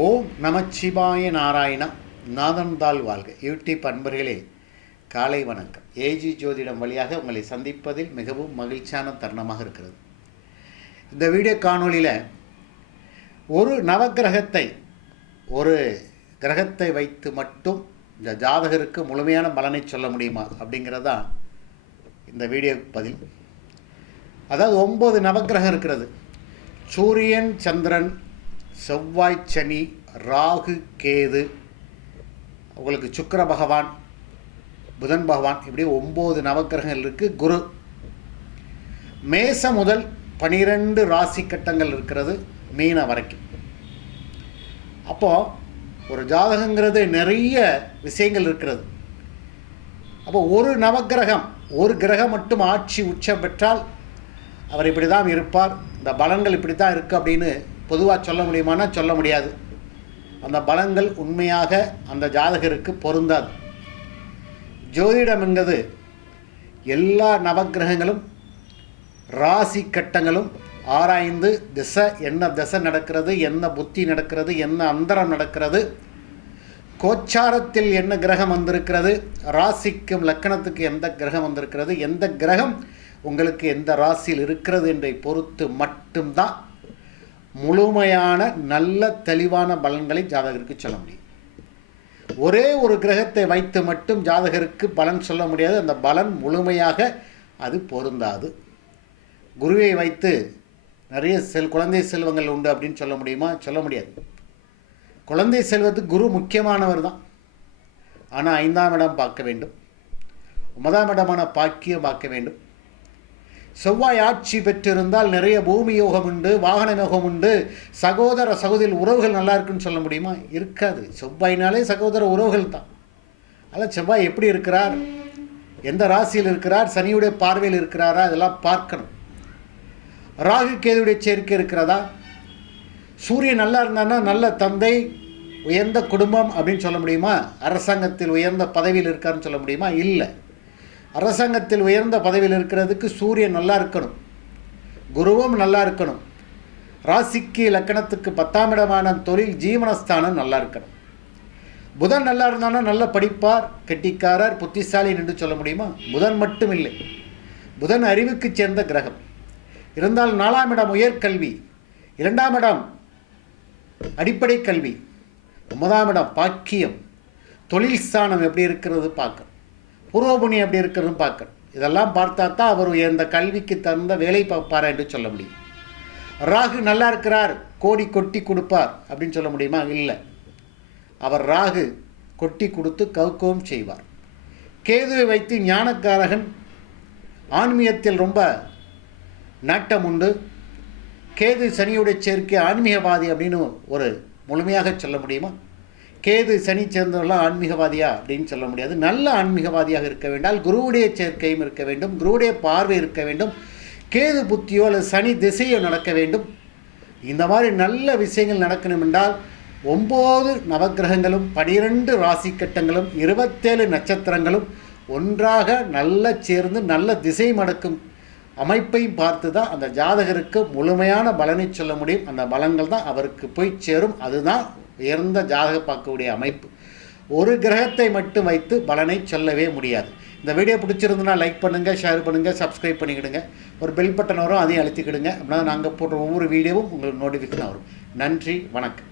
ஓம் நமச்சிவாய நாராயணா நாதன்தாள் வாழ்க யூடியூப் அன்பர்களே காலை வணக்கம். ஏஜி ஜோதிடம் வழியாக உங்களை சந்திப்பதில் மிகவும் மகிழ்ச்சியான தருணமாக இருக்கிறது. இந்த வீடியோ காணொளியில் ஒரு நவக்கிரகத்தை ஒரு கிரகத்தை வைத்து மட்டும் இந்த ஜாதகருக்கு முழுமையான பலனை சொல்ல முடியுமா அப்படிங்கிறதான் இந்த வீடியோ பதில். அதாவது 9 நவக்கிரகம் இருக்கிறது. சூரியன், சந்திரன், செவ்வாய், சனி, ராகு, கேது, உங்களுக்கு சுக்கிர பகவான், புதன் பகவான், இப்படி 9 நவக்கிரகங்கள் இருக்குது. குரு மேச முதல் 12 ராசி கட்டங்கள் இருக்கிறது, மீன வரைக்கும். அப்போது ஒரு ஜாதகங்கிறது நிறைய விஷயங்கள் இருக்கிறது. அப்போ ஒரு நவக்கிரகம், ஒரு கிரகம் மட்டும் ஆட்சி உச்சம் பெற்றால் அவர் இப்படி தான் இருப்பார், இந்த பலன்கள் இப்படி தான் இருக்குது அப்படின்னு பொதுவாக சொல்ல முடியுமானா சொல்ல முடியாது. அந்த பலன்கள் உண்மையாக அந்த ஜாதகருக்கு பொருந்தாது. ஜோதிடம் என்பது எல்லா நவக்கிரகங்களும் ராசி கட்டங்களும் ஆராய்ந்து என்ன திசை நடக்கிறது, என்ன புத்தி நடக்கிறது, என்ன அந்தரம் நடக்கிறது, கோச்சாரத்தில் என்ன கிரகம் வந்திருக்கிறது, ராசிக்கும் லக்கணத்துக்கு எந்த கிரகம் வந்திருக்கிறது, எந்த கிரகம் உங்களுக்கு எந்த ராசியில் இருக்கிறது என்பதை பொறுத்து மட்டும்தான் முழுமையான நல்ல தெளிவான பலன்களை ஜாதகருக்கு சொல்ல முடியும். ஒரே ஒரு கிரகத்தை வைத்து மட்டும் ஜாதகருக்கு பலன் சொல்ல முடியாது. அந்த பலன் முழுமையாக அது பொருந்தாது. குருவை வைத்து நிறைய குழந்தை செல்வங்கள் உண்டு அப்படின்னு சொல்ல முடியுமா? சொல்ல முடியாது. குழந்தை செல்வத்துக்கு குரு முக்கியமானவர் தான். ஆனால் 5ஆம் இடம் பார்க்க வேண்டும், 9ஆம் இடமான பாக்கியம் பார்க்க வேண்டும். செவ்வாய் ஆட்சி பெற்றிருந்தால் நிறைய பூமி யோகம் உண்டு, வாகன யோகம் உண்டு, சகோதர சகோதரி உறவுகள் நல்லா இருக்குன்னு சொல்ல முடியுமா? இருக்காது. செவ்வாயினாலே சகோதர உறவுகள் தான். அதில் செவ்வாய் எப்படி இருக்கிறார், எந்த ராசியில் இருக்கிறார், சனியுடைய பார்வையில் இருக்கிறாரா, இதெல்லாம் பார்க்கணும். ராகு கேதுடைய சேர்க்கை இருக்கிறதா? சூரியன் நல்லா இருந்தான்னா நல்ல தந்தை, உயர்ந்த குடும்பம் அப்படின்னு சொல்ல முடியுமா? அரசாங்கத்தில் உயர்ந்த பதவியில் இருக்காருன்னு சொல்ல முடியுமா? இல்லை. அரசாங்கத்தில் உயர்ந்த பதவியில் இருக்கிறதுக்கு சூரியன் நல்லா இருக்கணும், குருவும் நல்லா இருக்கணும், ராசிக்கு லக்கணத்துக்கு 10ஆம் இடமான தொழில் ஜீவனஸ்தானம் நல்லா இருக்கணும். புதன் நல்லா இருந்தானா நல்ல படிப்பார், கெட்டிக்காரர், புத்திசாலி என்று சொல்ல முடியுமா? புதன் மட்டும் இல்லை, புதன் அறிவுக்கு சேர்ந்த கிரகம் இருந்தால் 4ஆம் இடம் உயர்கல்வி, 2ஆம் இடம் அடிப்படை கல்வி, 9ஆம் இடம் பாக்கியம், தொழில் ஸ்தானம் எப்படி இருக்கிறது பார்க்கணும், பூர்வபுணி எப்படி இருக்கிறதுன்னு பார்க்கணும். இதெல்லாம் பார்த்தா தான் அவர் எந்த கல்விக்கு தகுந்த வேலை பார்ப்பாரா என்று சொல்ல முடியும். ராகு நல்லா இருக்கிறார், கோடி கொட்டி கொடுப்பார் அப்படின்னு சொல்ல முடியுமா? இல்லை. அவர் ராகு கொட்டி கொடுத்து கவுக்கவும் செய்வார். கேதுவை வைத்து ஞானக்காரகன், ஆன்மீகத்தில் ரொம்ப நாட்டம் உண்டு. கேது சனியுடைய சேர்க்கை ஆன்மீகவாதி அப்படின்னு ஒரு முழுமையாக சொல்ல முடியுமா? கேது சனி சேர்ந்தவர்களாம் ஆன்மீகவாதியா அப்படின்னு சொல்ல முடியாது. நல்ல ஆன்மீகவாதியாக இருக்க வேண்டால் குருவுடைய சேர்க்கையும் இருக்க வேண்டும், குருவுடைய பார்வை இருக்க வேண்டும், கேது புத்தியோ அல்லது சனி திசையோ நடக்க வேண்டும். இந்த மாதிரி நல்ல விஷயங்கள் நடக்கணும் என்றால் 9 நவக்கிரகங்களும் 12 ராசி கட்டங்களும் 27 நட்சத்திரங்களும் ஒன்றாக நல்ல சேர்ந்து நல்ல திசை மடக்கும் அமைப்பையும் பார்த்து தான் அந்த ஜாதகருக்கு முழுமையான பலனை சொல்ல முடியும். அந்த பலன்கள் தான் அவருக்கு போய் சேரும். அதுதான் உயர்ந்த ஜாதக பார்க்கக்கூடிய அமைப்பு. ஒரு கிரகத்தை மட்டும் வைத்து பலனை சொல்லவே முடியாது. இந்த வீடியோ பிடிச்சிருந்துன்னா லைக் பண்ணுங்கள், ஷேர் பண்ணுங்கள், சப்ஸ்கிரைப் பண்ணிக்கிடுங்க. ஒரு பெல் பட்டன் வரும், அதையும் அழுத்திக்கிடுங்க. அப்படின்னா நாங்கள் போடுற ஒவ்வொரு வீடியோவும் உங்களுக்கு நோட்டிஃபிகேஷன் வரும். நன்றி, வணக்கம்.